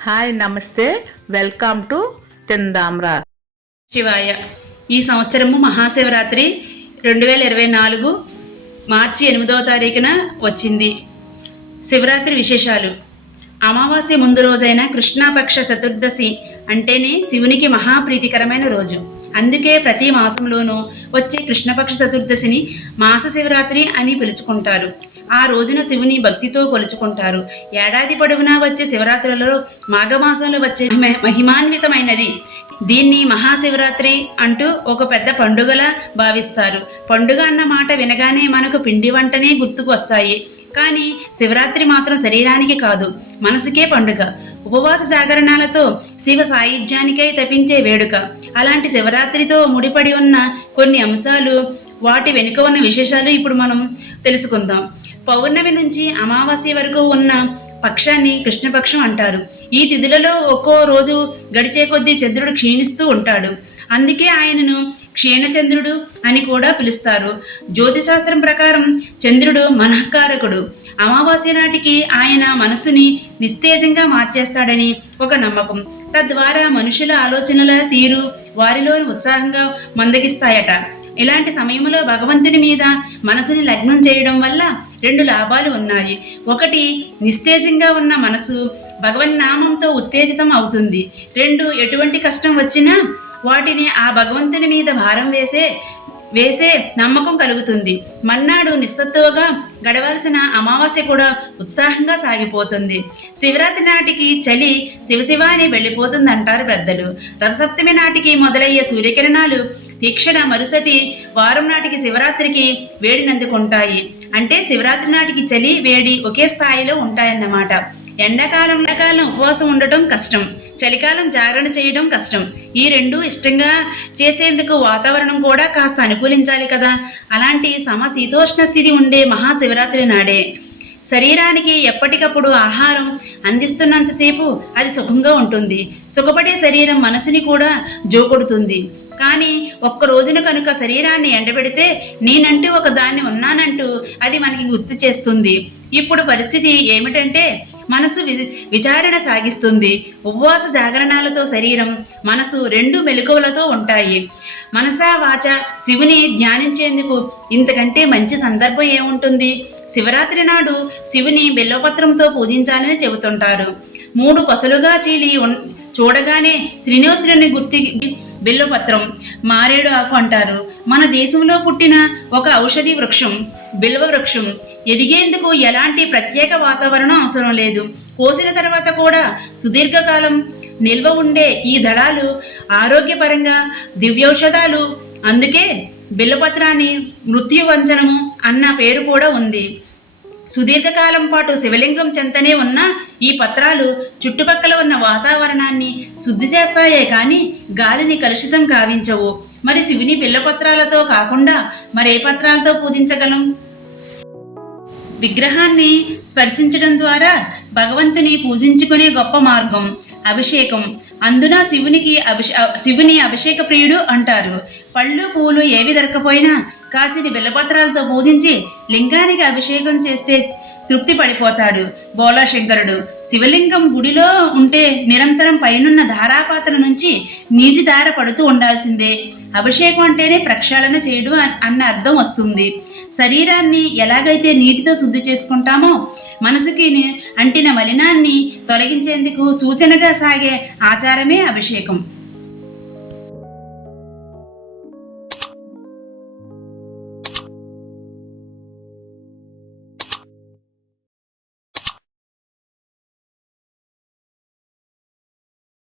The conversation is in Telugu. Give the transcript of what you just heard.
హాయ్ నమస్తే. వెల్కమ్ టు తిందామ్రా. శివాయ. ఈ సంవత్సరము మహాశివరాత్రి రెండు వేల ఇరవై నాలుగు మార్చి ఎనిమిదవ తారీఖున వచ్చింది. శివరాత్రి విశేషాలు. అమావాస్య ముందు రోజైన కృష్ణాపక్ష చతుర్దశి అంటేనే శివునికి మహాప్రీతికరమైన రోజు. అందుకే ప్రతి మాసంలోనూ వచ్చే కృష్ణపక్ష చతుర్దశిని మాస శివరాత్రి అని పిలుచుకుంటారు. ఆ రోజున శివుని భక్తితో కొలుచుకుంటారు. ఏడాది పొడవునా వచ్చే శివరాత్రులలో మాఘమాసంలో వచ్చే మహిమాన్వితమైనది. దీన్ని మహాశివరాత్రి అంటూ ఒక పెద్ద పండుగలా భావిస్తారు. పండుగ అన్న మాట వినగానే మనకు పిండి వంటనే గుర్తుకు వస్తాయి. కానీ శివరాత్రి మాత్రం శరీరానికి కాదు మనసుకే పండుగ. ఉపవాస జాగరణాలతో శివ సాయుధ్యానికై తపించే వేడుక. అలాంటి శివరాత్రితో ముడిపడి ఉన్న కొన్ని అంశాలు వాటి వెనుక ఉన్న విశేషాలు ఇప్పుడు మనం తెలుసుకుందాం. పౌర్ణమి నుంచి అమావాస్య వరకు ఉన్న పక్షాన్ని కృష్ణపక్షం అంటారు. ఈ తిథులలో ఒక్కో రోజు గడిచే కొద్దీ చంద్రుడు క్షీణిస్తూ ఉంటాడు. అందుకే ఆయనను క్షీణచంద్రుడు అని కూడా పిలుస్తారు. జ్యోతిశాస్త్రం ప్రకారం చంద్రుడు మనఃకారకుడు. అమావాస్య నాటికి ఆయన మనసుని నిస్తేజంగా మార్చేస్తాడని ఒక నమ్మకం. తద్వారా మనుషుల ఆలోచనల తీరు వారిలోని ఉత్సాహంగా మందగిస్తాయట. ఇలాంటి సమయంలో భగవంతుని మీద మనసుని లగ్నం చేయడం వల్ల రెండు లాభాలు ఉన్నాయి. ఒకటి నిస్తేజంగా ఉన్న మనసు భగవన్నామంతో ఉత్తేజితం అవుతుంది. రెండు ఎటువంటి కష్టం వచ్చినా వాటిని ఆ భగవంతుని మీద భారం వేసే వేసే నమ్మకం కలుగుతుంది. మన్నాడు నిస్సత్తువగా గడవలసిన అమావాస్య కూడా ఉత్సాహంగా సాగిపోతుంది. శివరాత్రి నాటికి చలి శివశివ అని వెళ్ళిపోతుంది అంటారు పెద్దలు. రథసప్తమి నాటికి మొదలయ్యే సూర్యకిరణాలు తీక్షణ మరుసటి వారం నాటికి శివరాత్రికి వేడినందుకుంటాయి అంటే శివరాత్రి నాటికి చలి వేడి ఒకే స్థాయిలో ఉంటాయన్నమాట. ఎండాకాలం ఎండాకాలం ఉపవాసం ఉండటం కష్టం. చలికాలం జాగరణ చేయడం కష్టం. ఈ రెండు ఇష్టంగా చేసేందుకు వాతావరణం కూడా కాస్త అనుకూలించాలి కదా. అలాంటి సమశీతోష్ణ స్థితి ఉండే శివరాత్రి నాడే. శరీరానికి ఎప్పటికప్పుడు ఆహారం అందిస్తున్నంతసేపు అది సుఖంగా ఉంటుంది. సుఖపడే శరీరం మనసుని కూడా జోకొడుతుంది. కానీ ఒక్క రోజున కనుక శరీరాన్ని ఎండబెడితే నేనంటూ ఒక దాన్ని ఉన్నానంటూ అది మనకి గుర్తు చేస్తుంది. ఇప్పుడు పరిస్థితి ఏమిటంటే మనసు వి విచారణ సాగిస్తుంది. ఉపవాస జాగరణాలతో శరీరం మనసు రెండు మెలకువలతో ఉంటాయి. మనసా వాచ శివుని ధ్యానించేందుకు ఇంతకంటే మంచి సందర్భం ఏముంటుంది? శివరాత్రి నాడు శివుని బిల్వపత్రంతో పూజించాలని చెబుతుంటారు. మూడు కొసలుగా చీలి చూడగానే త్రినేత్రుని గుర్తి బిల్వపత్రం మారేడు ఆకు అంటారు. మన దేశంలో పుట్టిన ఒక ఔషధి వృక్షం బిల్వ వృక్షం. ఎదిగేందుకు ఎలాంటి ప్రత్యేక వాతావరణం అవసరం లేదు. కోసిన తర్వాత కూడా సుదీర్ఘకాలం నిల్వ ఉండే ఈ దళాలు ఆరోగ్యపరంగా దివ్యౌషధాలు. అందుకే బిల్లపత్రాన్ని మృత్యువంచనము అన్న పేరు కూడా ఉంది. సుదీర్ఘకాలం పాటు శివలింగం చెంతనే ఉన్న ఈ పత్రాలు చుట్టుపక్కల ఉన్న వాతావరణాన్ని శుద్ధి చేస్తాయే కానీ గాలిని కలుషితం కావించవు మరి శివుని బిల్లపత్రాలతో కాకుండా మరే పత్రాలతో పూజించగలం? విగ్రహాన్ని స్పర్శించడం ద్వారా భగవంతుని పూజించుకునే గొప్ప మార్గం అభిషేకం. అందున శివునికి అభిషే శివుని అభిషేక ప్రియుడు అంటారు. పళ్ళు పూలు ఏవి దొరకపోయినా కాసిని బిల్లపత్రాలతో పూజించి లింగానికి అభిషేకం చేస్తే తృప్తి పడిపోతాడు. బోలాశంకరుడు శివలింగం గుడిలో ఉంటే నిరంతరం పైనున్న ధారాపాత్ర నుంచి నీటి ధార పడుతూ ఉండాల్సిందే. అభిషేకం అంటేనే ప్రక్షాళన చేయడం అన్న అర్థం వస్తుంది. శరీరాన్ని ఎలాగైతే నీటితో శుద్ధి చేసుకుంటామో మనసుకి అంటే అంటిన మలినాన్ని తొలగించేందుకు సూచనగా సాగే ఆచారమే అభిషేకం.